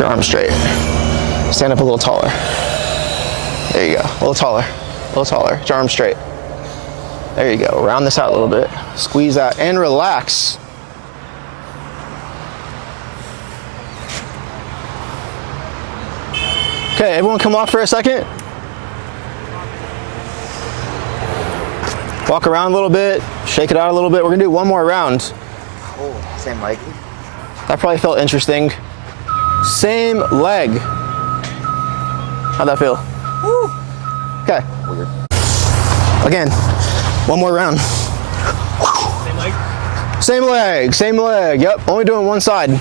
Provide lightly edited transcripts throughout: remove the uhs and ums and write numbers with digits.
your arms straight. Stand up a little taller. There you go, a little taller, a little taller. Get your arms straight. There you go, round this out a little bit. Squeeze that and relax. Okay, everyone come off for a second. Walk around a little bit, shake it out a little bit. We're gonna do one more round. Oh, same leg. That probably felt interesting. Same leg. How'd that feel? Woo. Okay. Weird. Again, one more round. Same leg? Same leg, same leg. Yep, only doing one side.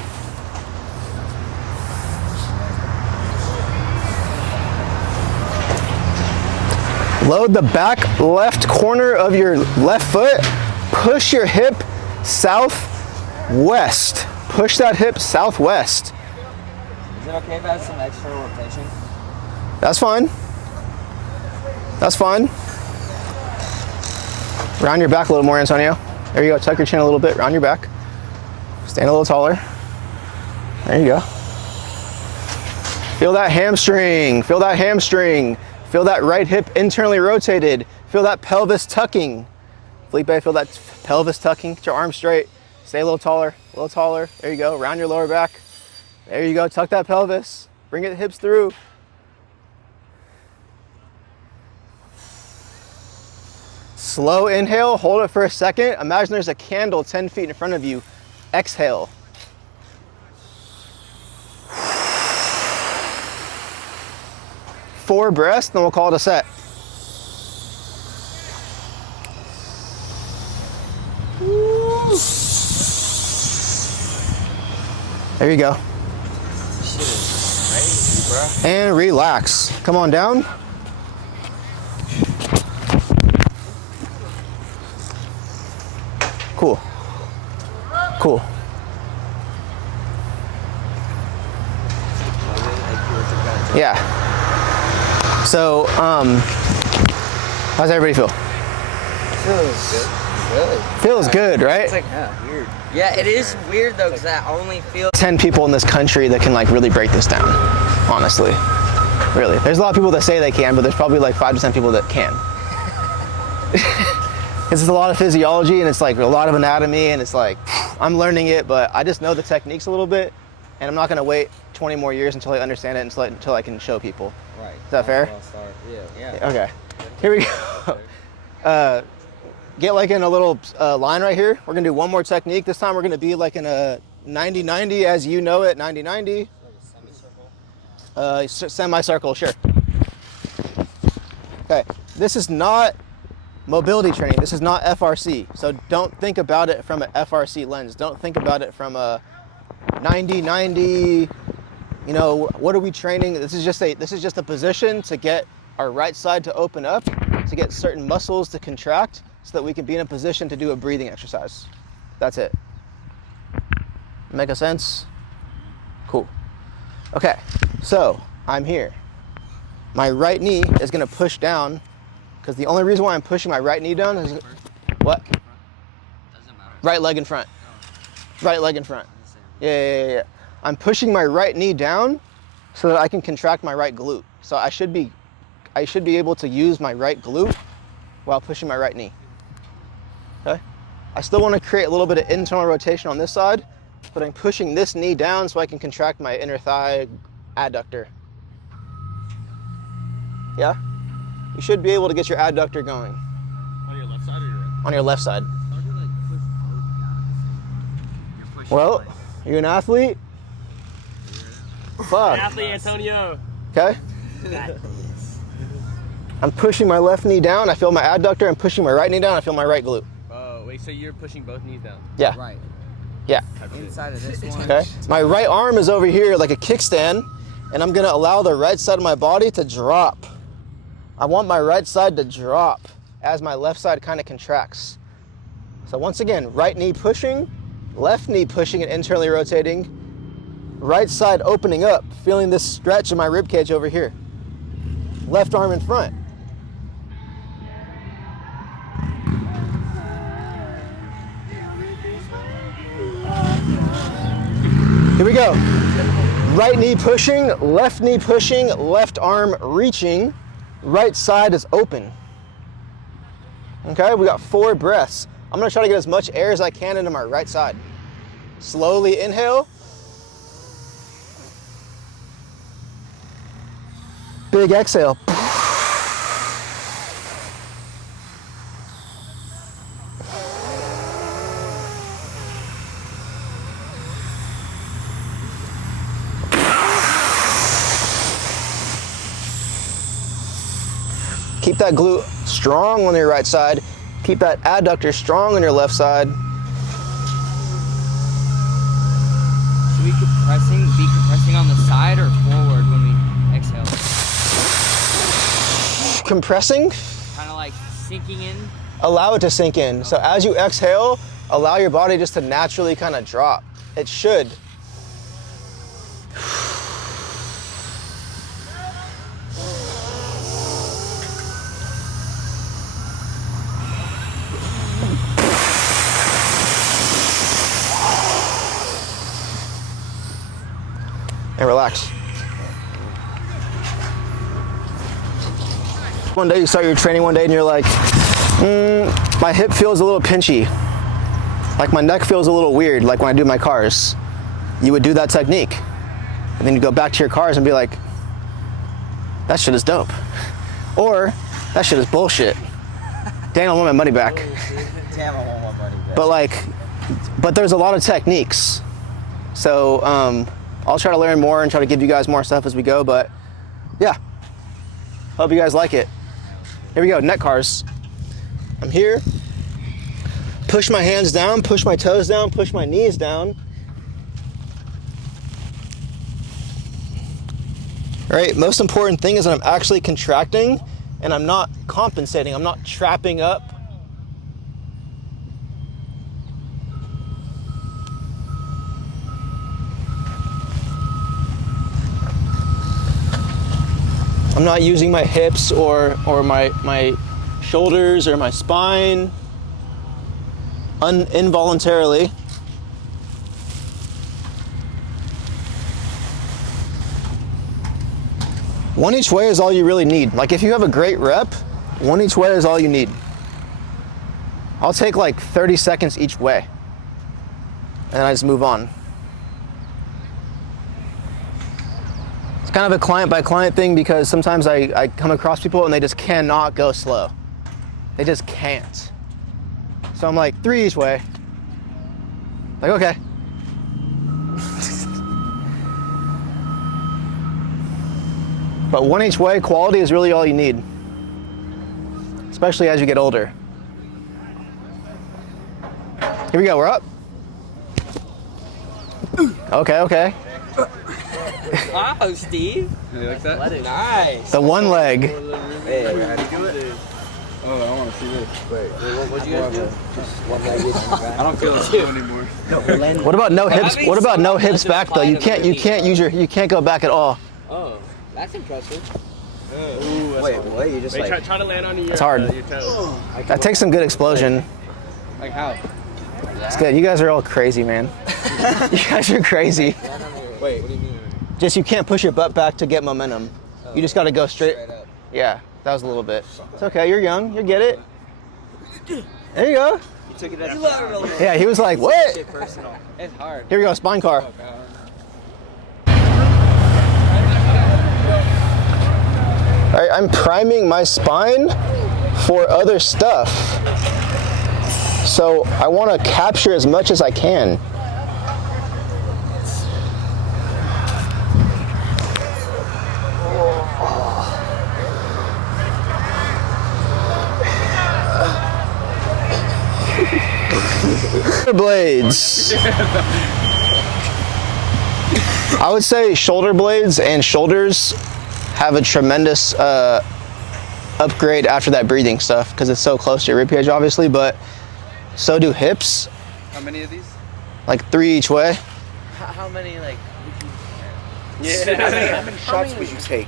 Load the back left corner of your left foot. Push your hip southwest. Push that hip southwest. Is it okay if I have some extra rotation? That's fine. That's fine. Round your back a little more, Antonio. There you go, tuck your chin a little bit, round your back. Stand a little taller. There you go. Feel that hamstring, feel that hamstring. Feel that right hip internally rotated. Feel that pelvis tucking. Felipe, feel that pelvis tucking. Get your arms straight. Stay a little taller, a little taller. There you go, round your lower back. There you go, tuck that pelvis. Bring it hips through. Slow inhale, hold it for a second. Imagine there's a candle 10 feet in front of you. Exhale. Four breaths, then we'll call it a set. There you go. Shit is crazy, bro. And relax. Come on down. Cool. Cool. Yeah. So, how's everybody feel? Feels good. Really? Feels good, right? It's like weird. Yeah, it is weird though, because I only feel 10 people in this country that can like really break this down, honestly. Really. There's a lot of people that say they can, but there's probably like 5 to 10 people that can. It's a lot of physiology and it's like a lot of anatomy and it's like, I'm learning it, but I just know the techniques a little bit and I'm not gonna wait 20 more years until I understand it until I can show people. right. Is that fair? Yeah. Okay, here we go. Get like in a little line right here. We're gonna do one more technique. This time we're gonna be like in a 90-90 as you know it, 90-90. Semicircle, sure. Okay, this is not mobility training. This is not FRC. So don't think about it from an FRC lens. Don't think about it from a 90-90, you know, what are we training? This is just a position to get our right side to open up, to get certain muscles to contract so that we can be in a position to do a breathing exercise. That's it. Make a sense? Cool. Okay, so I'm here. My right knee is gonna push down because the only reason why I'm pushing my right knee down is, what? Doesn't matter. Right leg in front. Right leg in front. Yeah. I'm pushing my right knee down so that I can contract my right glute. So I should be able to use my right glute while pushing my right knee. Okay? I still want to create a little bit of internal rotation on this side, but I'm pushing this knee down so I can contract my inner thigh adductor. Yeah? You should be able to get your adductor going. On your left side or your right? On your left side. How do you like push both down? You're pushing Well, like, you're an athlete? Fuck. Athlete Antonio. Okay? I'm pushing my left knee down, I feel my adductor. I'm pushing my right knee down, I feel my right glute. Oh, wait, so you're pushing both knees down? Yeah. right. Yeah. Inside of this one. Okay? My right arm is over here like a kickstand, and I'm gonna allow the right side of my body to drop. I want my right side to drop as my left side kind of contracts. So once again, right knee pushing, left knee pushing and internally rotating, right side opening up, feeling this stretch in my rib cage over here. Left arm in front. Here we go. Right knee pushing, left arm reaching, right side is open. Okay, we got 4 breaths. I'm gonna try to get as much air as I can into my right side. Slowly inhale. Big exhale. Keep that glute strong on your right side. Keep that adductor strong on your left side. Should we be compressing on the side or forward when we exhale? Compressing, Kind of like sinking in. allow it to sink in. So as you exhale, allow your body just to naturally kind of drop. It should. And relax. One day you start your training one day and you're like, my hip feels a little pinchy. Like my neck feels a little weird, like when I do my cars. You would do that technique. And then you go back to your cars and be like, that shit is dope. Or, that shit is bullshit. Dang, I want my money back. Damn, I want my money back. But there's a lot of techniques. So I'll try to learn more and try to give you guys more stuff as we go, but yeah. Hope you guys like it. Here we go, neck cars. I'm here. Push my hands down, push my toes down, push my knees down. All right, most important thing is that I'm actually contracting and I'm not compensating, I'm not trapping up. I'm not using my hips or my shoulders or my spine involuntarily. One each way is all you really need. Like if you have a great rep, one each way is all you need. I'll take like 30 seconds each way and then I just move on. It's kind of a client by client thing because sometimes I come across people and they just cannot go slow. They just can't. So I'm like, 3 each way. Like, okay. But one each way quality is really all you need, especially as you get older. Here we go, we're up. Okay. Wow, Steve. You like that? Nice. The one leg. Hey, how do you do it? Oh, I want to see this. Wait, What'd you guys do? Just one leg in your back. I don't feel it slow anymore. What about no hips? What about no hips back though? You can't go back at all. Oh, that's impressive. Ooh, that's Wait, hard. what? You just Wait, like... try to land on your, It's hard. Your toes. That takes some good explosion. Like how? It's good. You guys are all crazy, man. You guys are crazy. Wait, what do you mean? Just you can't push your butt back to get momentum. You just got to go straight. up. Yeah, that was a little bit. It's okay. You're young. You get it. There you go. You took it as a little bit. Yeah, he was like, what? Shit personal. It's hard. Here we go. Spine car. All right, I'm priming my spine for other stuff. So I want to capture as much as I can. Shoulder blades. I would say shoulder blades and shoulders have a tremendous upgrade after that breathing stuff because it's so close to your ribcage, obviously, but so do hips. How many of these? Like 3 each way. How many, like... Yeah. How many shots would you take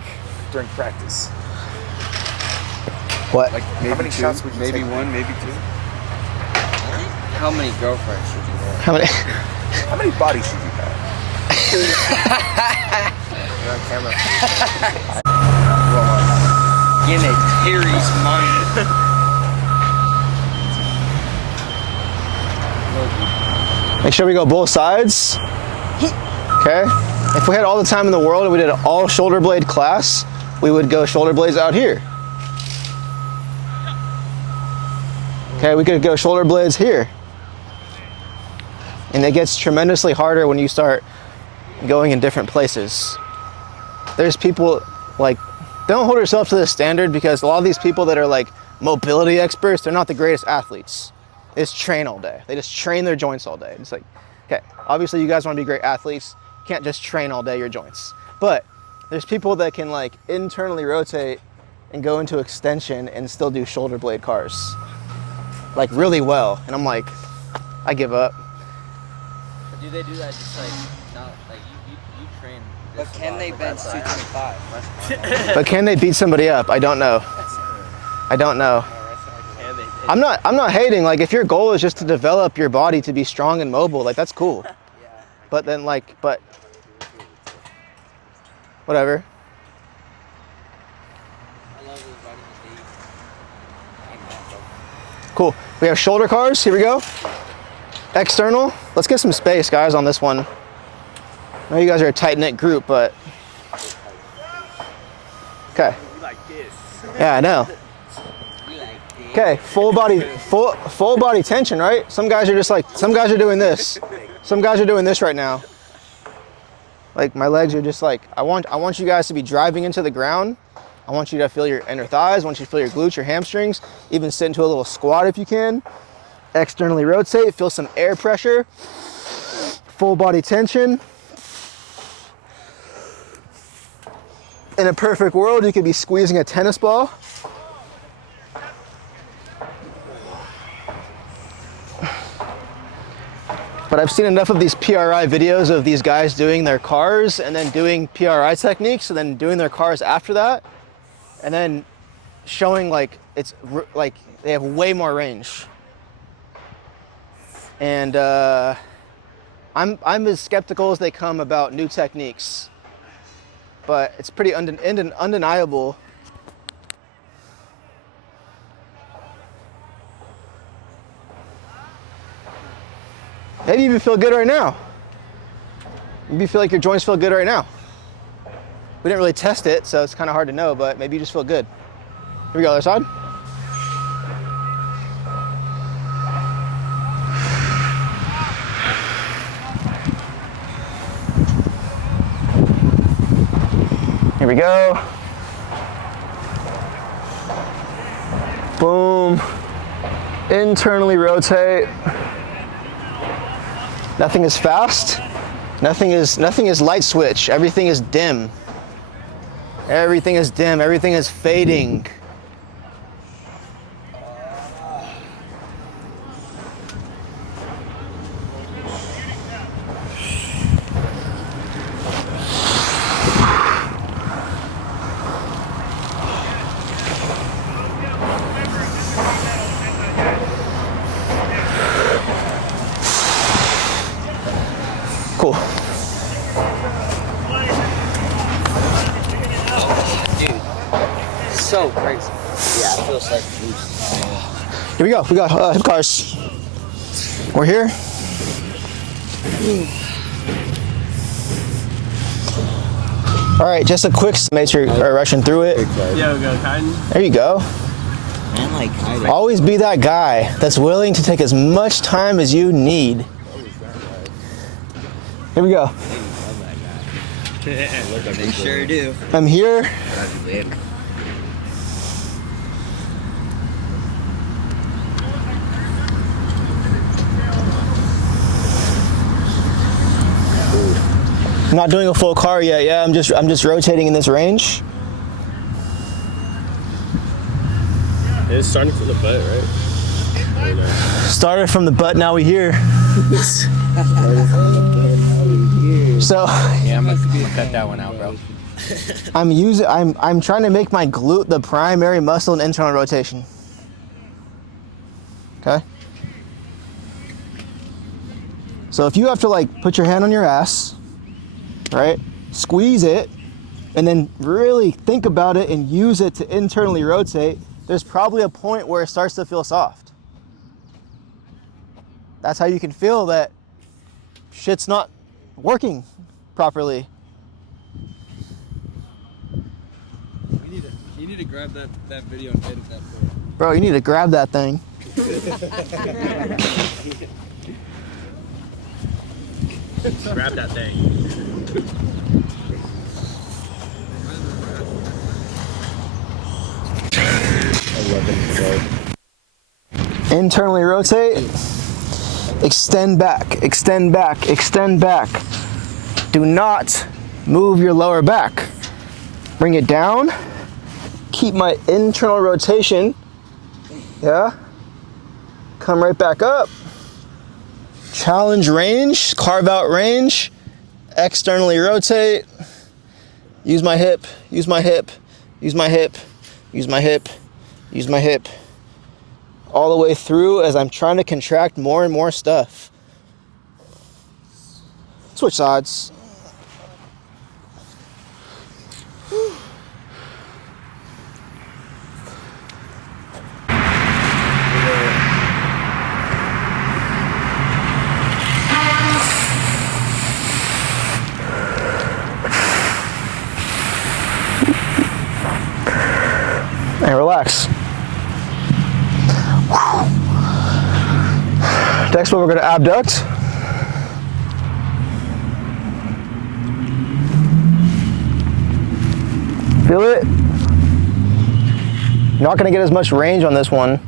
during practice? What? Like maybe How many two, shots would you maybe take? one, maybe two. How many girlfriends should you have? How many? How many bodies should you have? You're on camera. In a Terry's mind. Make sure we go both sides. Okay. If we had all the time in the world and we did an all shoulder blade class, we would go shoulder blades out here. Okay, we could go shoulder blades here. And it gets tremendously harder when you start going in different places. There's people like, don't hold yourself to this standard, because a lot of these people that are like mobility experts, they're not the greatest athletes. They just train all day. They just train their joints all day. It's like, okay, obviously you guys want to be great athletes. You can't just train all day your joints. But there's people that can like internally rotate and go into extension and still do shoulder blade cars like really well. And I'm like, I give up. Do they do that just like, not like you train? But can they bench 225? But can they beat somebody up? I don't know. I don't know. I'm not hating. Like, if your goal is just to develop your body to be strong and mobile, like that's cool. But then but whatever. Cool. We have shoulder cars. Here we go. External. Let's get some space, guys, on this one. I know you guys are a tight-knit group, but okay. Yeah, I know. Okay, full body tension, right? Some guys are just like, some guys are doing this. Some guys are doing this right now. Like, my legs are just like, I want you guys to be driving into the ground. I want you to feel your inner thighs. I want you to feel your glutes, your hamstrings. Even sit into a little squat if you can. Externally rotate, feel some air pressure. Full body tension. In a perfect world, you could be squeezing a tennis ball. But I've seen enough of these PRI videos of these guys doing their cars and then doing PRI techniques and then doing their cars after that, and then showing like it's like they have way more range. And I'm as skeptical as they come about new techniques, but it's pretty undeniable. Maybe you even feel good right now. Maybe you feel like your joints feel good right now. We didn't really test it, so it's kind of hard to know, but maybe you just feel good. Here we go, other side. Here we go. Boom. Internally rotate. Nothing is fast. Nothing is light switch. Everything is dim. Everything is dim. Everything is fading. Cool. So crazy. Yeah, it feels like loose. Here we go. We got hip cars. We're here. All right, just a quick mates are rushing through it. Yeah, we go, kind. There you go. Man, like, Always be that guy that's willing to take as much time as you need. Here we go. they sure do. I'm here. I'm not doing a full car yet. Yeah, I'm just rotating in this range. It's starting from the butt, right? Started from the butt, now we here. So Yeah, I'm gonna cut that one out, bro. I'm trying to make my glute the primary muscle in internal rotation. Okay? So if you have to like put your hand on your ass right? Squeeze it, and then really think about it and use it to internally rotate. There's probably a point where it starts to feel soft. That's how you can feel that shit's not working properly. You need to grab that video and edit that for you. Bro, you need to grab that thing. Grab that thing. Internally rotate, extend back, extend back, extend back. Do not move your lower back. Bring it down, keep my internal rotation, yeah? Come right back up. Challenge range, carve out range, externally rotate. Use my hip, use my hip, use my hip, use my hip, use my hip. All the way through as I'm trying to contract more and more stuff. Switch sides. And relax. Next one, we're gonna abduct. Feel it? You're not gonna get as much range on this one.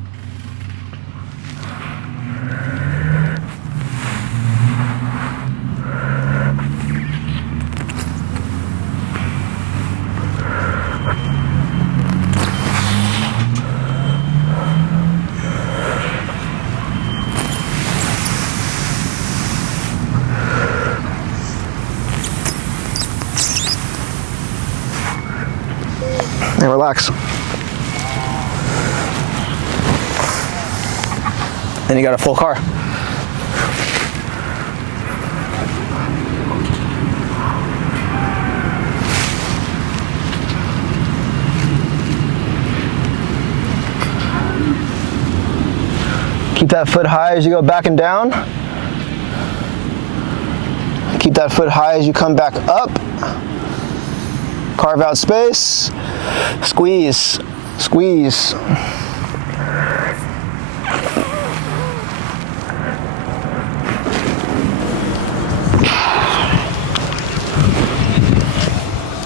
And relax. Then you got a full car. Keep that foot high as you go back and down. Keep that foot high as you come back up. Carve out space. Squeeze, squeeze.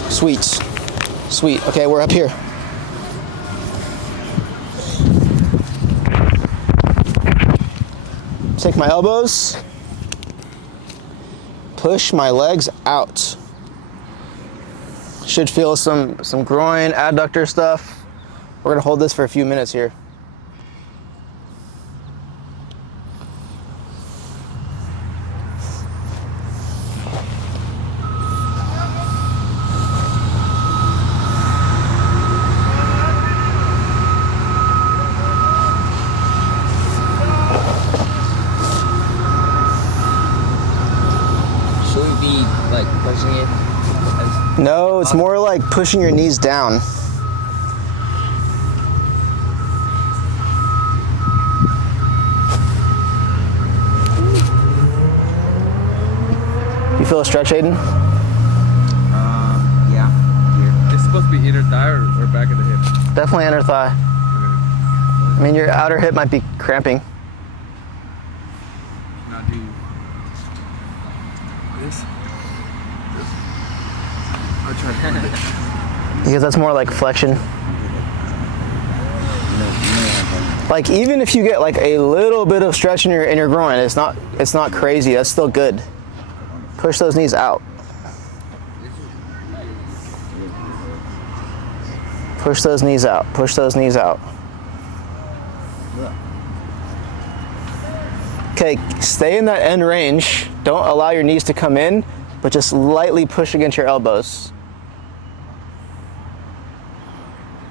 Sweet, sweet. Okay, we're up here. Take my elbows, push my legs out. Should feel some groin, adductor stuff. We're gonna hold this for a few minutes here. Should we be like pushing it? No, it's more like pushing your knees down. You feel a stretch, Aiden? Yeah. Here. It's supposed to be inner thigh or back of the hip. Definitely inner thigh. I mean, your outer hip might be cramping. Now do this. I'll try to find it. Because that's more like flexion. Like even if you get like a little bit of stretch in your groin, it's not crazy. That's still good. Push those knees out. Push those knees out. Push those knees out. Okay, stay in that end range. Don't allow your knees to come in, but just lightly push against your elbows.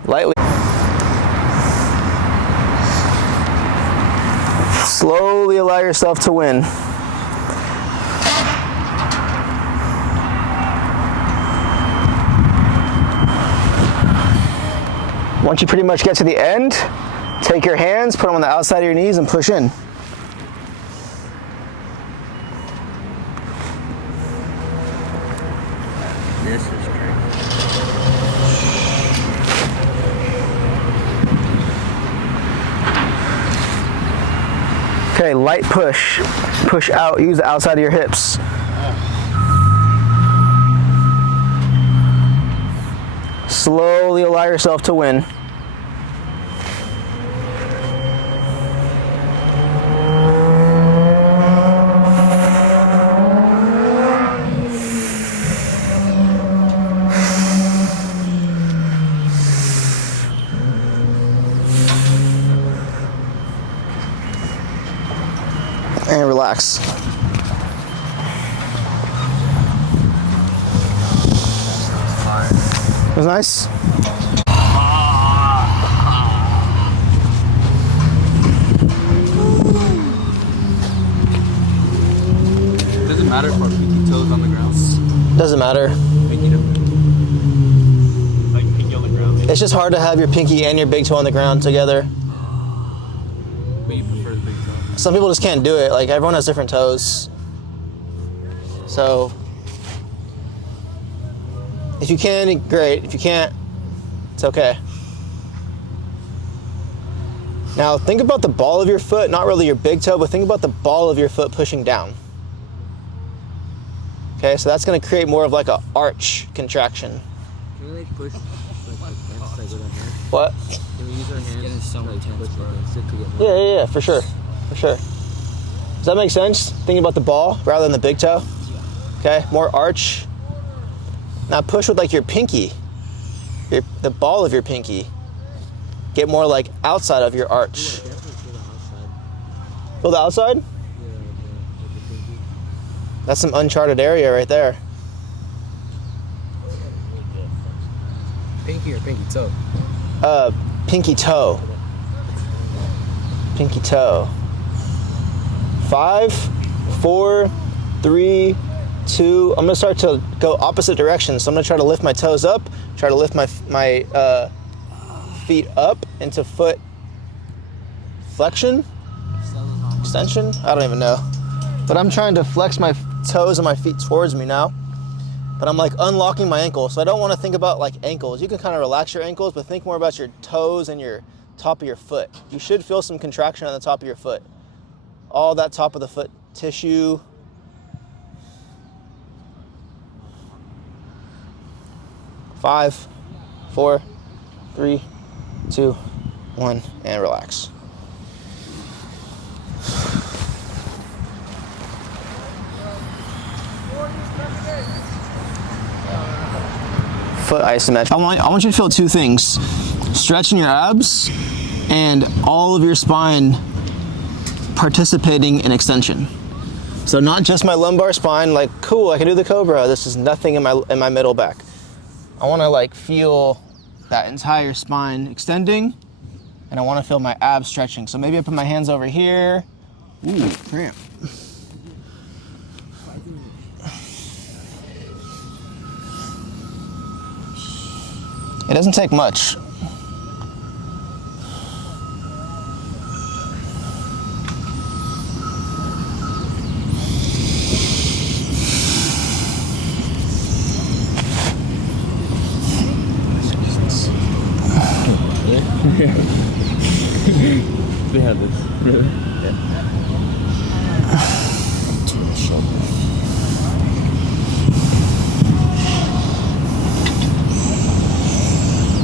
Lightly. Slowly allow yourself to win. Once you pretty much get to the end, take your hands, put them on the outside of your knees and push in. This is great. Okay, light push. Push out, use the outside of your hips. Slowly allow yourself to win. And relax. It was nice. Doesn't matter if our pinky toes on the ground. Doesn't matter. Pinky to like pinky on the ground. It's just hard to have your pinky and your big toe on the ground together. But you prefer the big toe. Some people just can't do it. Like, everyone has different toes. So, if you can, great. If you can't, it's okay. Now, think about the ball of your foot, not really your big toe, but think about the ball of your foot pushing down. Okay, so that's going to create more of like a arch contraction. Can we like push like against like with our hands? What? Can we use our hands? getting so to, like, intense, push bro. against it to get more? Yeah, for sure. For sure. Does that make sense? Thinking about the ball rather than the big toe? Okay, more arch. Now push with like your pinky, the ball of your pinky. Get more like outside of your arch. Definitely feel the outside. Feel the outside? Yeah, like the pinky. That's some uncharted area right there. Pinky or pinky toe? Pinky toe. Pinky toe. 5, 4, 3, 2. I'm gonna start to go opposite directions. So I'm gonna try to lift my toes up, try to lift my feet up into foot flexion, extension. I don't even know. But I'm trying to flex my toes and my feet towards me now. But I'm like unlocking my ankle. So I don't want to think about like ankles. You can kind of relax your ankles, but think more about your toes and your top of your foot. You should feel some contraction on the top of your foot. All that top of the foot tissue. Five, 4, 3, 2, 1, and relax. Foot isometric. I want you to feel two things. Stretching your abs and all of your spine participating in extension. So not just my lumbar spine, like, cool, I can do the cobra. This is nothing in my middle back. I want to like feel that entire spine extending, and I want to feel my abs stretching. So maybe I put my hands over here. Ooh, cramp. It doesn't take much. We have this. Really?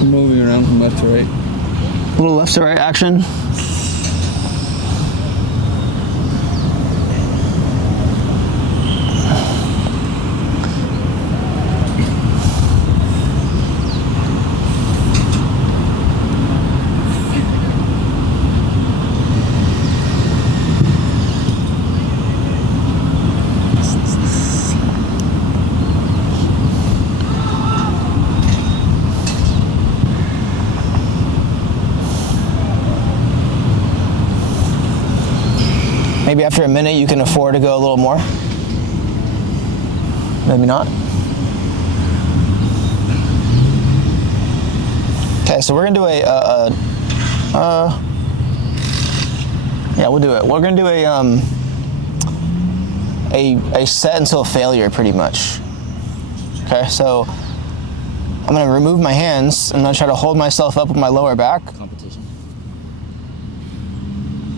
Moving around from left to right. A little left to right action. Maybe after a minute you can afford to go a little more. Maybe not. Okay, so we're gonna do yeah, we'll do it. We're gonna do a set until failure, pretty much. Okay, so I'm gonna remove my hands. I'm gonna try to hold myself up with my lower back. Competition.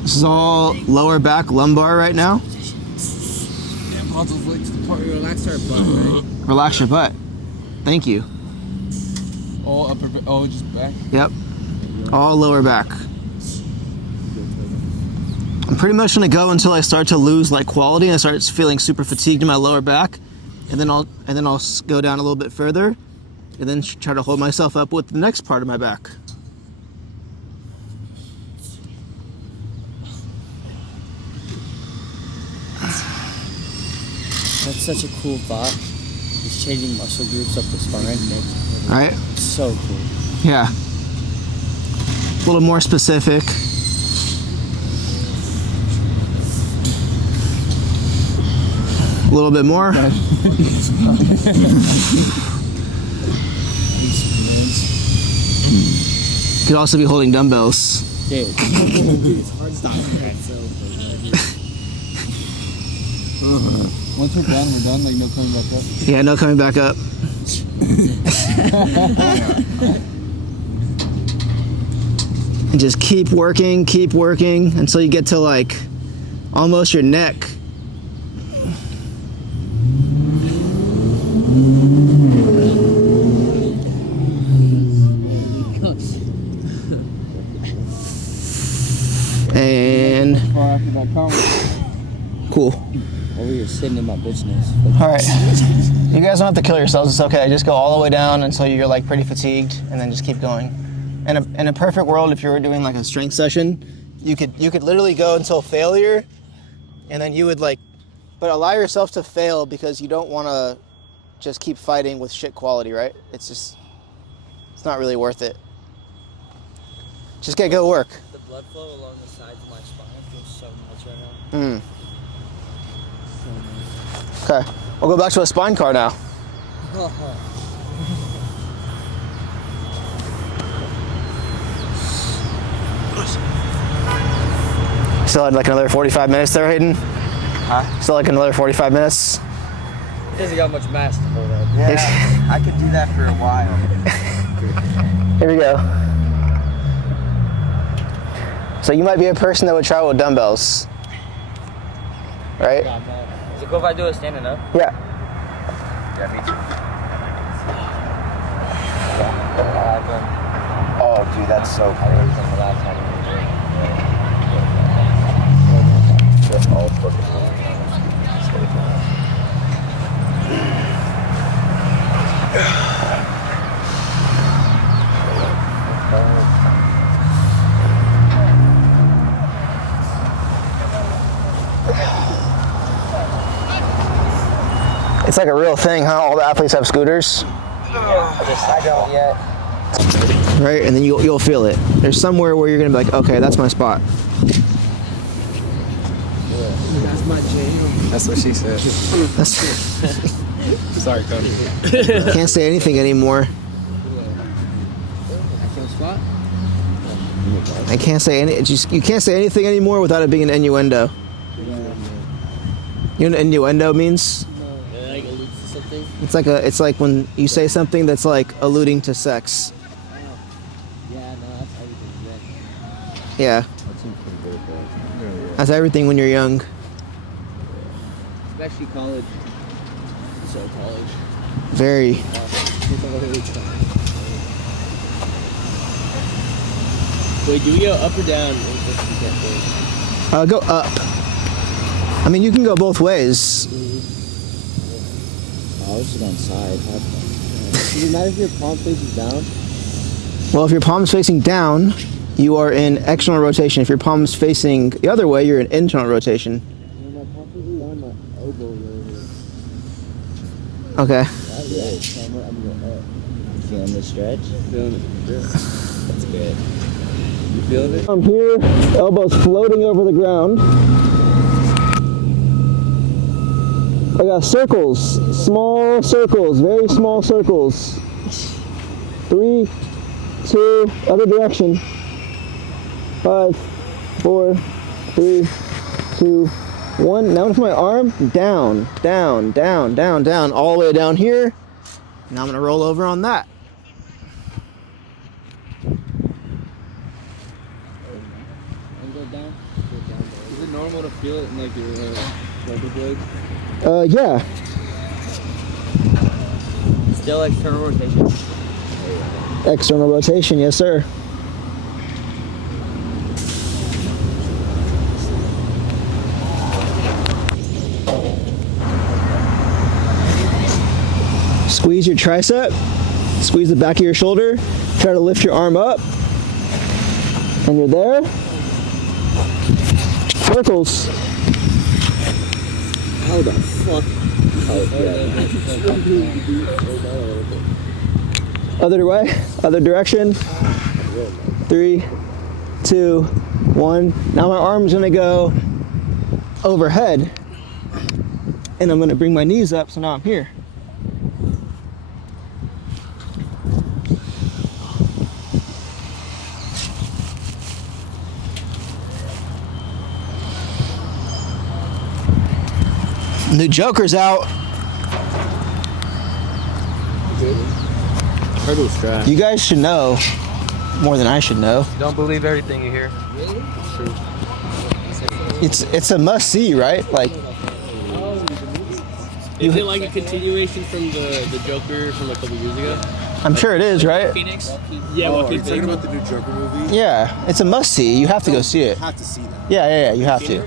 This is all lower back, lumbar right now. Damn, hold those legs to the part. Relax our butt, right? Relax your butt. Thank you. All upper, just back. Yep. All lower back. I'm pretty much gonna go until I start to lose like quality and I start feeling super fatigued in my lower back, and then I'll go down a little bit further, and then try to hold myself up with the next part of my back. That's such a cool thought. Just changing muscle groups up the spine. Right? It's so cool. Yeah. A little more specific. A little bit more. Could also be holding dumbbells. Dude. It's hard to stop. Once we're done, like no coming back up. Yeah, no coming back up. And just keep working until you get to like almost your neck. And Far after that comment. cool. Over here sitting in my business. All right, you guys don't have to kill yourselves. It's okay. Just go all the way down until you're like pretty fatigued, and then just keep going. In a perfect world, if you were doing like a strength session, you could literally go until failure, and then you would like, but allow yourself to fail because you don't want to just keep fighting with shit quality, right? It's not really worth it. Just get good work. The blood flow along the sides of my spine feels so nice right now. Okay, we'll go back to a spine car now. Still had like another 45 minutes there, Hayden? Huh? Still like another 45 minutes? He doesn't got much mass to hold up. Yeah, I could do that for a while. Here we go. So you might be a person that would try with dumbbells, right? Is it cool if I do it standing up? Yeah. Yeah, me too. Oh, dude, that's so crazy. Just all focused on It's like a real thing, huh? All the athletes have scooters, I don't yet. right? And then you'll feel it. There's somewhere where you're gonna be like, okay, that's my spot. That's my jam. That's what she said. That's, Sorry, Cody. can't say anything anymore. That's your spot? I can't say you can't say anything anymore without it being an innuendo. You know what innuendo means? Like alludes to something? It's like when you say something that's like alluding to sex. Yeah, no, that's everything. Yeah. That's everything when you're young. Especially college. So college. Very. Wait, do we go up or down? Go up. I mean, you can go both ways. I was just on side. Does it matter if your palm faces down? Well, if your palm's facing down, you are in external rotation. If your palm's facing the other way, you're in internal rotation. My palm faces down, my elbow over. Okay. That's good. So I'm going up. You feeling the stretch? Feeling it. That's good. You feeling it? I'm here, elbows floating over the ground. I got circles, small circles, very small circles. 3, 2, other direction. 5, 4, 3, 2, 1. Now I'm gonna put my arm down, down, down, down, down, all the way down here. Now I'm gonna roll over on that. Is it normal to feel it in like your shoulder blades? Yeah. Still external rotation. External rotation, yes sir. Squeeze your tricep, squeeze the back of your shoulder, try to lift your arm up, and you're there. Circles. How the fuck? Other way, other direction. 3, 2, 1. Now my arm's gonna go overhead, and I'm gonna bring my knees up, so now I'm here. New Joker's out. Heard it was trash. You guys should know more than I should know. Don't believe everything you hear. It's a must see, right? Like, Is it like a continuation from the Joker from a couple years ago? I'm sure it is, right? Phoenix. Yeah, Oh, what are you keeps talking about the new Joker movie? Yeah, it's a must see. You have to go see it. I have to see that. Yeah, you have to.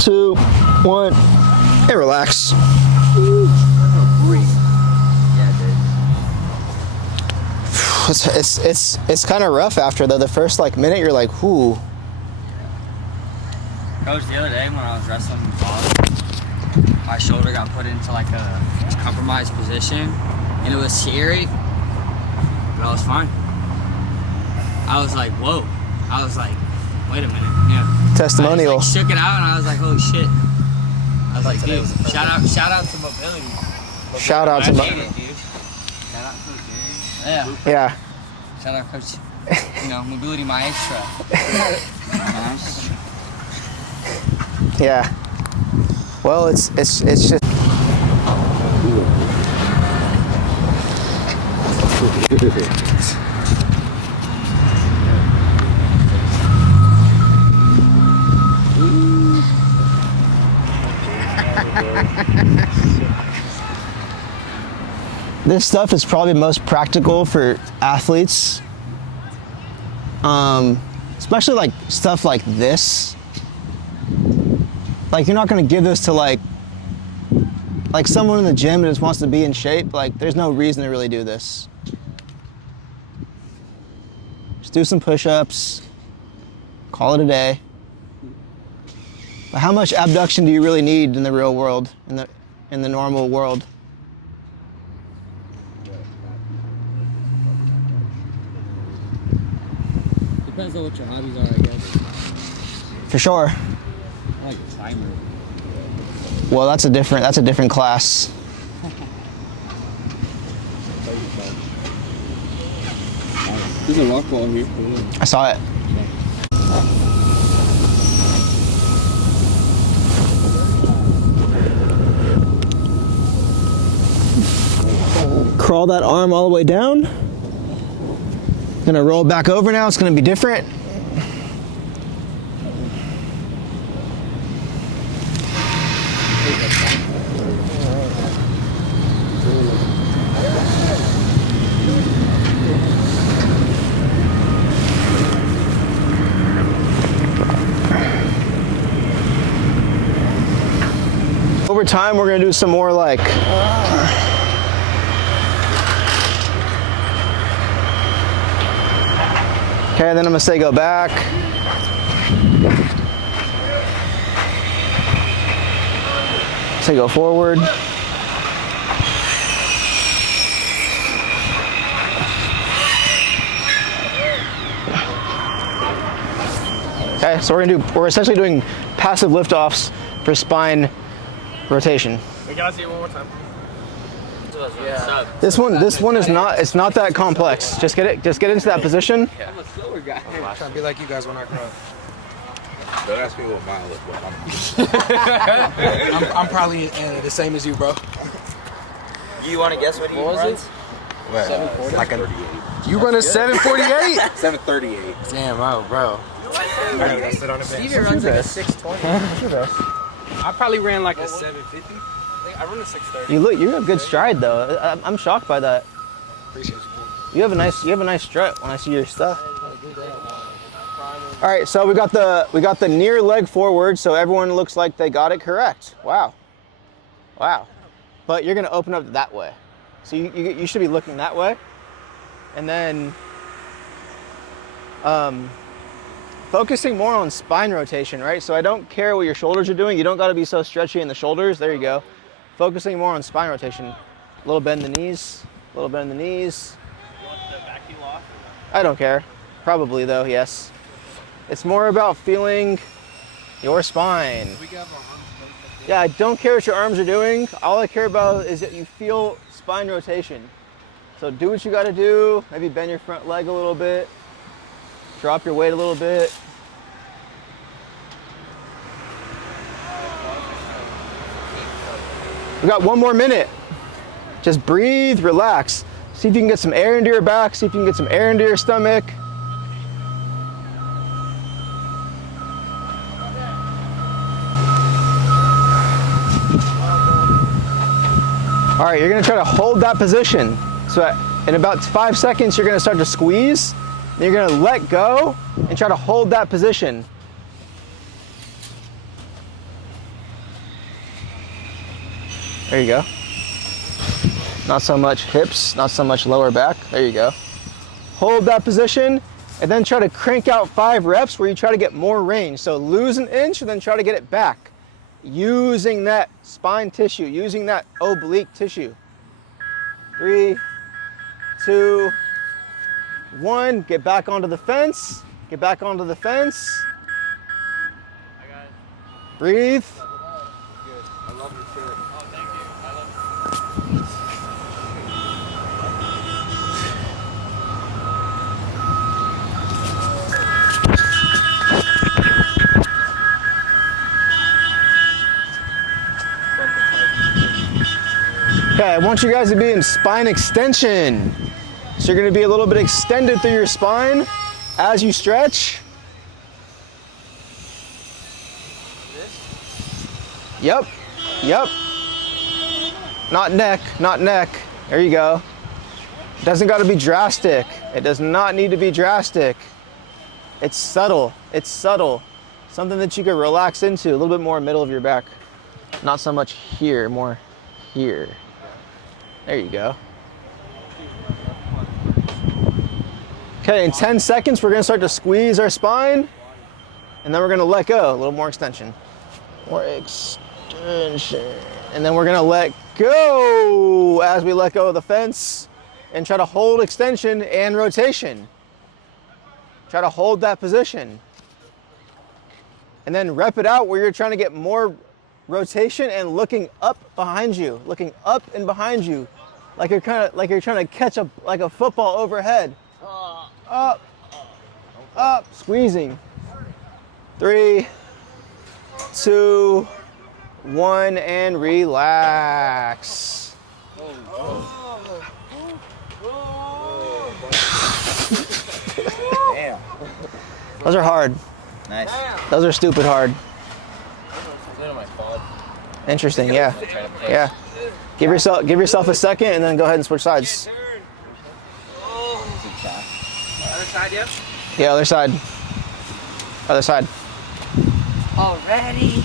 2, 1. Hey, relax. It's kind of rough after though. The first like minute, you're like, whoo. Coach, the other day when I was wrestling Bob, my shoulder got put into like a compromised position, and it was scary, but I was fine. I was like, whoa. I was like, wait a minute. Yeah. Testimonial. I just, like, shook it out, and I was like, holy shit. I was like, dude, shout out to mobility. Shout out to I Mo- hate it, dude. Shout out Coach Gary. Yeah. Yeah. Shout out Coach, Mobility Maestra. Nice. Yeah. Well, it's just. This stuff is probably most practical for athletes, especially like stuff like this. Like, you're not gonna give this to like someone in the gym that just wants to be in shape. Like, there's no reason to really do this. Just do some push-ups, call it a day. But how much abduction do you really need in the real world, in the normal world? Depends on what your hobbies are, I guess. For sure. I like a climber. Well, that's a different class. There's a rock wall here. I saw it. Crawl that arm all the way down. Gonna roll back over now. It's gonna be different. Over time, we're gonna do some more like. Okay, then I'm gonna say go back. Say go forward. Okay, so we're essentially doing passive liftoffs for spine rotation. We gotta see it one more time. us what's up. This one is not. It's not that complex. Just get into that position. I'm a slower guy. Trying to be like you guys when I grow up. Don't ask me what mile is. I'm probably the same as you, bro. You want to guess what he runs? Like a, you run a 748? 738. Damn, bro. I gotta sit on the bench. Stevie runs like a 620. I probably ran like a 750. I run a 630. You have good stride though. I'm shocked by that. Appreciate you. You have a nice strut when I see your stuff. All right, so we got the near leg forward, so everyone looks like they got it correct. Wow. But you're gonna open up that way, so you should be looking that way, and then focusing more on spine rotation, right? So I don't care what your shoulders are doing. You don't got to be so stretchy in the shoulders. There you go. Focusing more on spine rotation. A little bend in the knees. A little bend in the knees. You want the back heel off? I don't care. Probably though, yes. It's more about feeling your spine. Yeah, I don't care what your arms are doing. All I care about is that you feel spine rotation. So do what you got to do. Maybe bend your front leg a little bit. Drop your weight a little bit. We got 1 more minute. Just breathe, relax. See if you can get some air into your back. See if you can get some air into your stomach. All right, you're gonna try to hold that position. So in about 5 seconds, you're gonna start to squeeze. Then you're gonna let go and try to hold that position. There you go. Not so much hips, not so much lower back. There you go. Hold that position and then try to crank out 5 reps where you try to get more range. So lose an inch and then try to get it back. Using that spine tissue, using that oblique tissue. 3, 2, 1, get back onto the fence. Get back onto the fence. I got it. Breathe. I love your shirt. Oh, thank you. I love Okay, I want you guys to be in spine extension. So you're gonna be a little bit extended through your spine as you stretch. Yep. Not neck, not neck. There you go. Doesn't gotta be drastic. It does not need to be drastic. It's subtle, Something that you can relax into, a little bit more middle of your back. Not so much here, more here. There you go. Okay, in 10 seconds, we're gonna start to squeeze our spine, and then we're gonna let go, a little more extension. More extension. And then we're gonna let go as we let go of the fence, and try to hold extension and rotation. Try to hold that position. And then rep it out where you're trying to get more rotation and looking up behind you, looking up and behind you, like you're trying to catch a football overhead. Up, squeezing. 3, 2, 1, and relax. Damn. Those are hard. Nice. Those are stupid hard. Interesting, yeah. Yeah. Give yourself a second and then go ahead and switch sides. Other side, yeah? Yeah, other side. Other side. Already.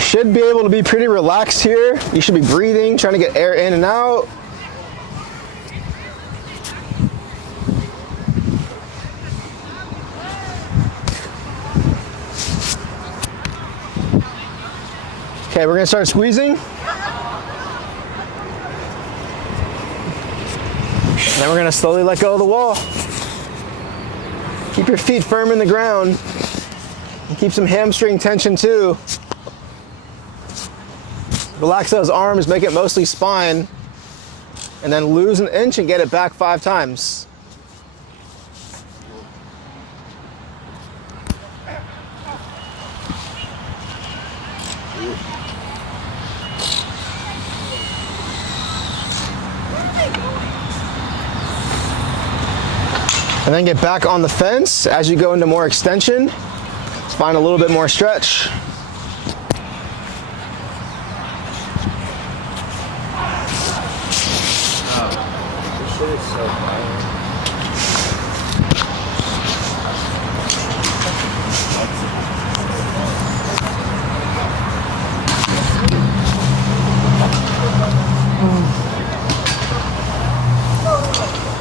You should be able to be pretty relaxed here. You should be breathing, trying to get air in and out. Okay, we're gonna start squeezing. And then we're gonna slowly let go of the wall. Keep your feet firm in the ground. And keep some hamstring tension too. Relax those arms, make it mostly spine. And then lose an inch and get it back 5 times. And then get back on the fence as you go into more extension. Find a little bit more stretch. This shit is so violent.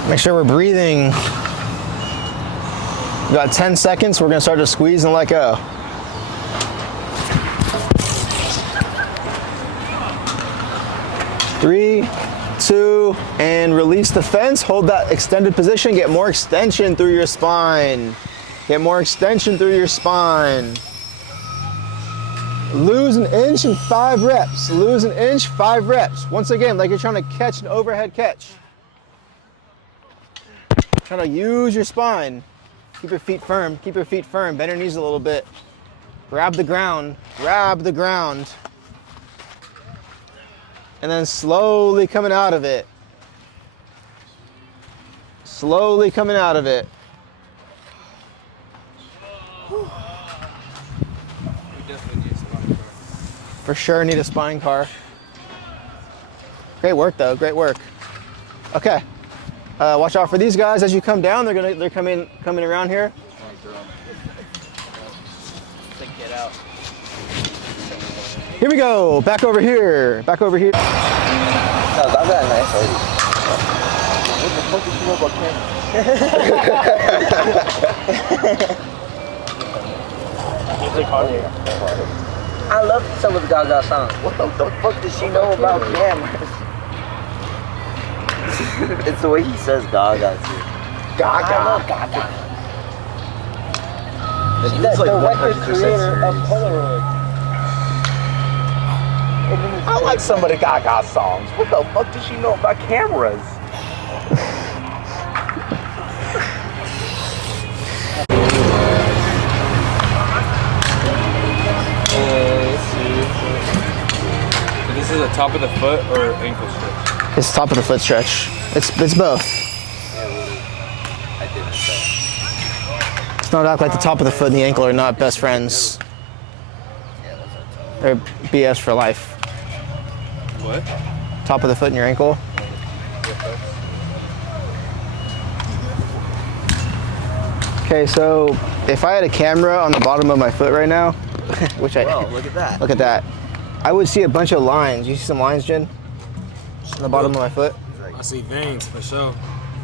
Make sure we're breathing. We got 10 seconds. We're gonna start to squeeze and let go. Three, 2, and release the fence. Hold that extended position. Get more extension through your spine. Get more extension through your spine. Lose an inch in 5 reps. Lose an inch, 5 reps. Once again, like you're trying to catch an overhead catch. Trying to use your spine. Keep your feet firm. Keep your feet firm. Bend your knees a little bit. Grab the ground. Grab the ground. And then slowly coming out of it. Slowly coming out of it. We definitely need a spine car. For sure need a spine car. Great work though, great work. Okay. Watch out for these guys as you come down. They're coming around here. Get out. Here we go. Back over here. Back over here. No, I got a nice already. What the fuck did you know about cameras? I love some of the Gaga songs. What the fuck does she know about cameras? It's the way he says Gaga too. Gaga. I love Gaga. She's the record creator of Polaroid. I like some of the Gaga songs. What the fuck does she know about cameras? Let's see. So this is the top of the foot or ankle stretch? It's top of the foot stretch. It's both. Let's not act like the top of the foot and the ankle are not best friends. They're BS for life. What? Top of the foot and your ankle. Okay, so if I had a camera on the bottom of my foot right now, which I look at that. look at that, I would see a bunch of lines. You see some lines, Jen? On the bottom of my foot. I see veins for sure.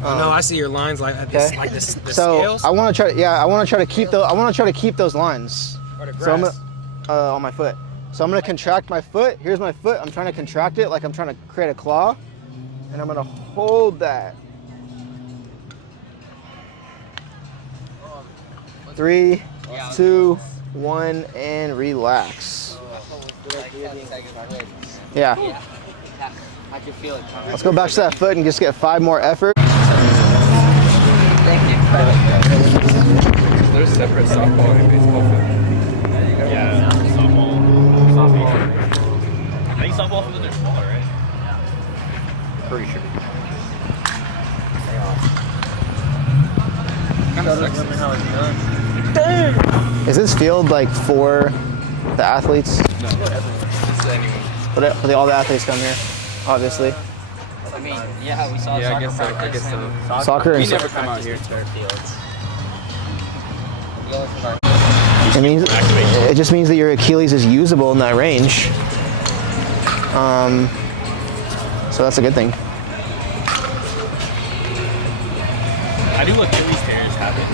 No, I see your lines like Okay. the So scales. I want to try. Yeah, I want to try to keep those. I want to try to keep those lines. Or the So I'm grass. gonna, on my foot. So I'm gonna contract my foot. Here's my foot. I'm trying to contract it like I'm trying to create a claw, and I'm gonna hold that. 3, 2, 1, and relax. Yeah. I can feel it coming. Let's go back to that foot and just get 5 more effort. There's separate softball and baseball field. Yeah, softball. I think softball fields are smaller, right? Pretty sure. Kind of sucks. Is this field like for the athletes? No, it's anyone. But all the athletes come here, obviously. I mean, yeah, we saw Yeah, I soccer guess so. I practice guess so. and Soccer We and never come out here. Fields. You It just means that your Achilles is usable in that range. So that's a good thing. How do Achilles tears happen?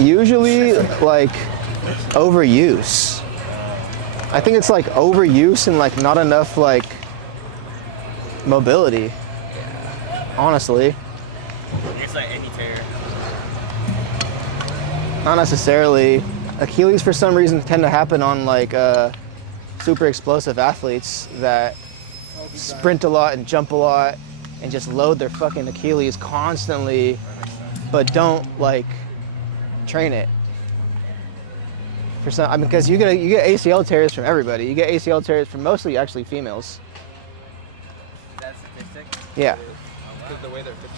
Usually like overuse. I think it's like overuse and like not enough like mobility. Honestly. It's like any tear. Not necessarily. Achilles for some reason tend to happen on like super explosive athletes that sprint a lot and jump a lot and just load their fucking Achilles constantly, but don't like train it. For some, I mean, because you get ACL tears from everybody. You get ACL tears from mostly actually females. Is that statistic? Yeah. Because the way they're fit.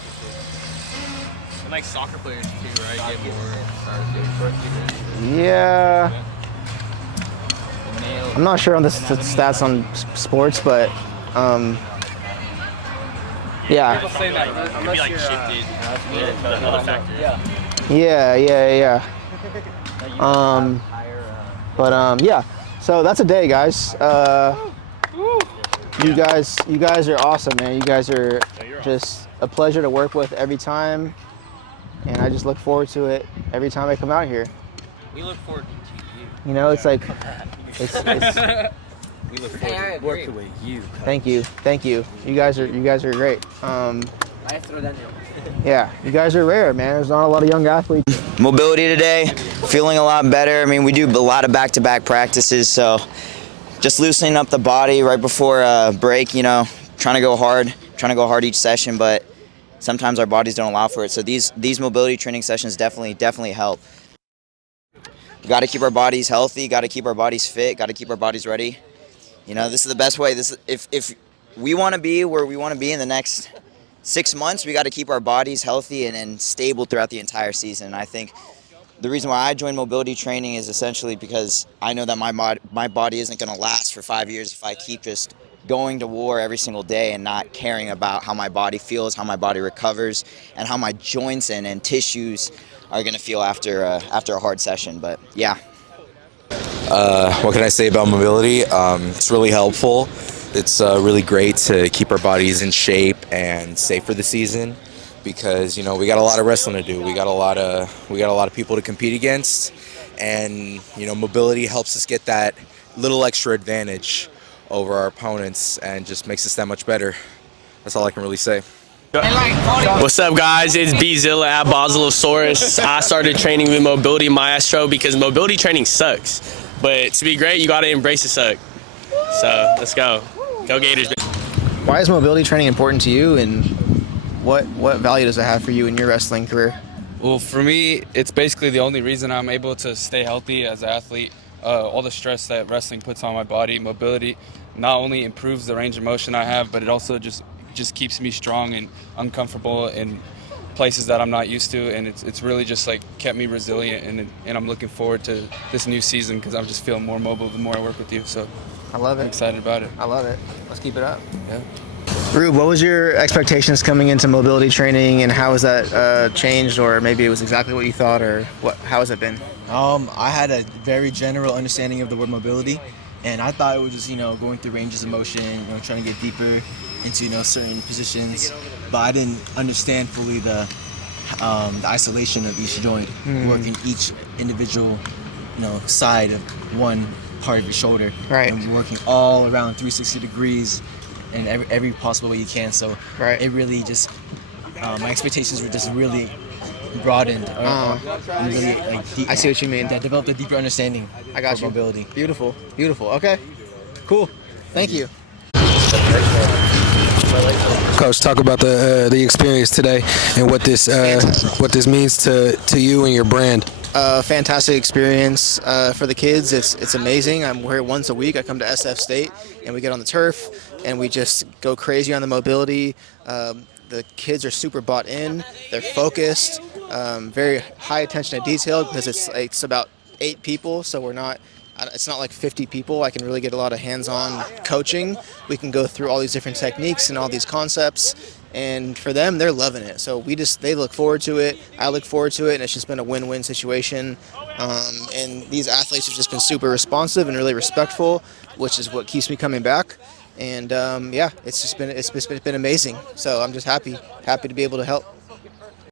And like soccer players too, right? Get more. Yeah. I'm not sure on the stats on sports, but yeah. People say that it could be like shifted. Another factor. Yeah. Yeah. So that's a day, guys. You guys are awesome, man. You guys are just a pleasure to work with every time, and I just look forward to it every time I come out here. We look forward to you. You know, it's like, it's We look forward to working with you. Thank you. You guys are great. Yeah, you guys are rare, man. There's not a lot of young athletes. Mobility today, feeling a lot better. I mean, we do a lot of back-to-back practices, so just loosening up the body right before a break, you know, trying to go hard each session, but sometimes our bodies don't allow for it. So these mobility training sessions definitely help. We got to keep our bodies healthy, got to keep our bodies fit, got to keep our bodies ready. You know, this is the best way. If we want to be where we want to be in the next 6 months, we got to keep our bodies healthy and stable throughout the entire season. I think the reason why I joined mobility training is essentially because I know that my body isn't going to last for 5 years if I keep just going to war every single day and not caring about how my body feels, how my body recovers, and how my joints and tissues are going to feel after a hard session. But yeah. What can I say about mobility? It's really helpful. It's really great to keep our bodies in shape and safe for the season, because you know we got a lot of wrestling to do. We got a lot of people to compete against, and you know mobility helps us get that little extra advantage over our opponents and just makes us that much better. That's all I can really say. What's up, guys? It's B-Zilla at Basilosaurus. I started training with Mobility Maestro because mobility training sucks. But to be great, you got to embrace the suck. So let's go. Go Gators. Why is mobility training important to you, and what value does it have for you in your wrestling career? Well, for me, it's basically the only reason I'm able to stay healthy as an athlete. All the stress that wrestling puts on my body, mobility not only improves the range of motion I have, but it also just keeps me strong and uncomfortable in places that I'm not used to, and it's really just like kept me resilient, and I'm looking forward to this new season because I'm just feeling more mobile the more I work with you. So I love it. I'm excited about it. I love it. Let's keep it up. Yeah. Rube, what was your expectations coming into mobility training, and how has that changed, or maybe it was exactly what you thought, or how has it been? I had a very general understanding of the word mobility, and I thought it was just, going through ranges of motion, trying to get deeper into, certain positions, but I didn't understand fully the isolation of each joint, working each individual, side of one part of your shoulder, right, and working all around 360 degrees in every possible way you can. So right, it really just my expectations were just really broadened. Really, I see what you mean. That developed a deeper understanding. I got of you. mobility. Beautiful. Okay, cool. Thank you. Coach, talk about the experience today and what this means to you and your brand. Fantastic experience for the kids. It's amazing. I'm here once a week. I come to SF State and we get on the turf and we just go crazy on the mobility. The kids are super bought in. They're focused. Very high attention to detail because it's about 8 people, so it's not like 50 people. I can really get a lot of hands-on coaching. We can go through all these different techniques and all these concepts, and for them, they're loving it. So they look forward to it. I look forward to it, and it's just been a win-win situation. And these athletes have just been super responsive and really respectful, which is what keeps me coming back. And yeah, it's been amazing. So I'm just happy to be able to help.